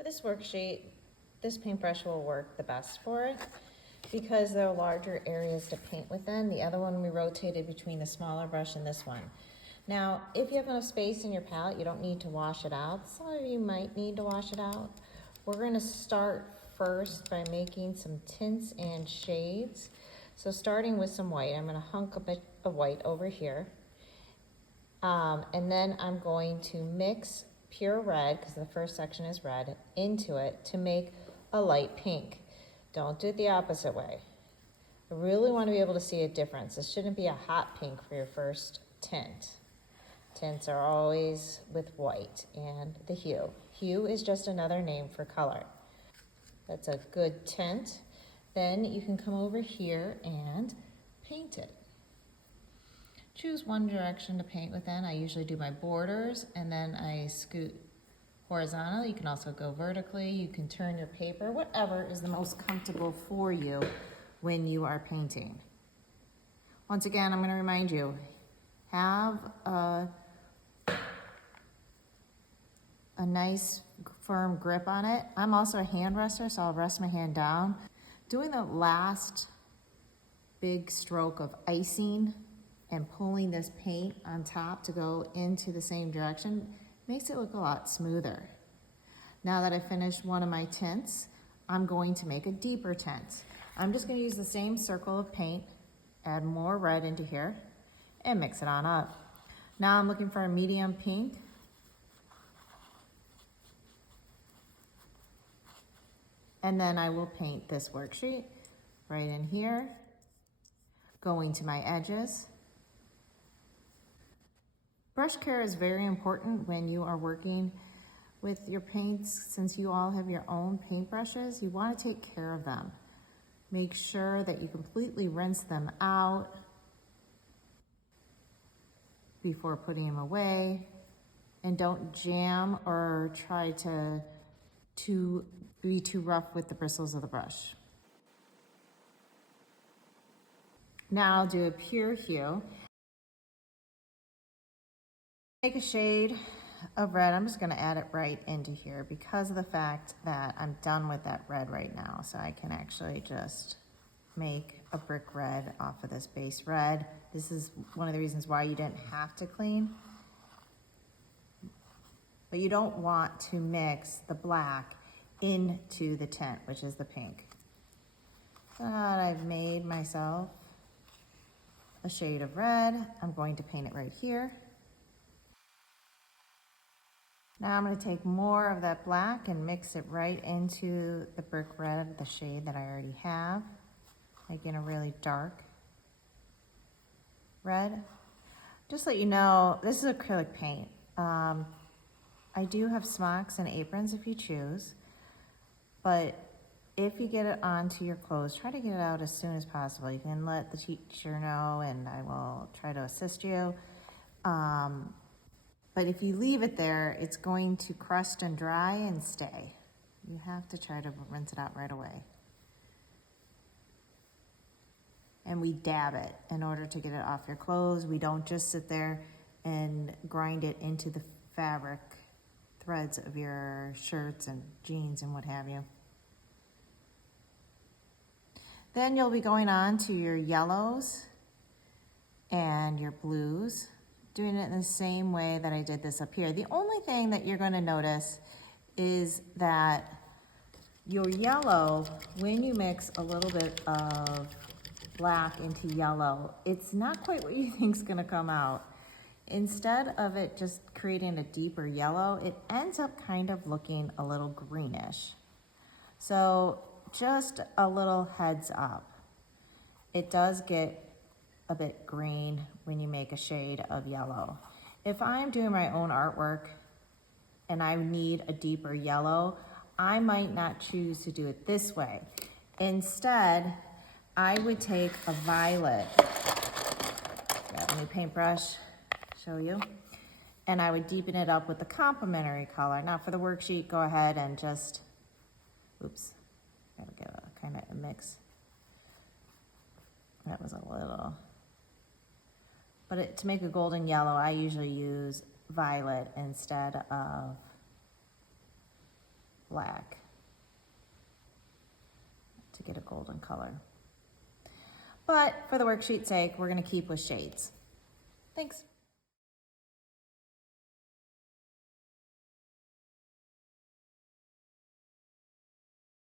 For this worksheet, this paintbrush will work the best for it because there are larger areas to paint within. The other one we rotated between the smaller brush and this one. Now, if you have enough space in your palette, you don't need to wash it out. Some of you might need to wash it out. We're gonna start first by making some tints and shades. So starting with some white, I'm gonna hunk a bit of white over here. And then I'm going to mix pure red, because the first section is red, into it to make a light pink. Don't do it the opposite way. I really want to be able to see a difference. This shouldn't be a hot pink for your first tint. Tints are always with white and the hue. Hue is just another name for color. That's a good tint. Then you can come over here and paint it. Choose one direction to paint within. I usually do my borders and then I scoot horizontal. You can also go vertically. You can turn your paper, whatever is the most comfortable for you when you are painting. Once again, I'm going to remind you, have a nice firm grip on it. I'm also a hand rester, so I'll rest my hand down. Doing the last big stroke of icing and pulling this paint on top to go into the same direction makes it look a lot smoother. Now that I finished one of my tints, I'm going to make a deeper tint. I'm just going to use the same circle of paint, add more red into here, and mix it on up. Now I'm looking for a medium pink. And then I will paint this worksheet right in here, going to my edges. Brush care is very important when you are working with your paints. Since you all have your own paintbrushes, you want to take care of them. Make sure that you completely rinse them out before putting them away, and don't jam or try to be too rough with the bristles of the brush. Now I'll do a pure hue. Take a shade of red. I'm just going to add it right into here because of the fact that I'm done with that red right now. So I can actually just make a brick red off of this base red. This is one of the reasons why you didn't have to clean. But you don't want to mix the black into the tint, which is the pink. So now that I've made myself a shade of red, I'm going to paint it right here. Now I'm going to take more of that black and mix it right into the brick red, the shade that I already have, making a really dark red. Just to let you know, this is acrylic paint. I do have smocks and aprons if you choose, but if you get it onto your clothes, try to get it out as soon as possible. You can let the teacher know and I will try to assist you. But if you leave it there, it's going to crust and dry and stay. You have to try to rinse it out right away. And we dab it in order to get it off your clothes. We don't just sit there and grind it into the fabric threads of your shirts and jeans and what have you. Then you'll be going on to your yellows and your blues, doing it in the same way that I did this up here. The only thing that you're going to notice is that your yellow, when you mix a little bit of black into yellow, it's not quite what you think is going to come out. Instead of it just creating a deeper yellow, it ends up kind of looking a little greenish. So just a little heads up. It does get a bit green when you make a shade of yellow. If I'm doing my own artwork and I need a deeper yellow, I might not choose to do it this way. Instead, I would take a violet, grab a new paintbrush, show you, and I would deepen it up with the complementary color. Now for the worksheet, go ahead and just, oops, gotta get a kind of a mix. That was a little, but to make a golden yellow, I usually use violet instead of black to get a golden color. But for the worksheet's sake, we're gonna keep with shades. Thanks.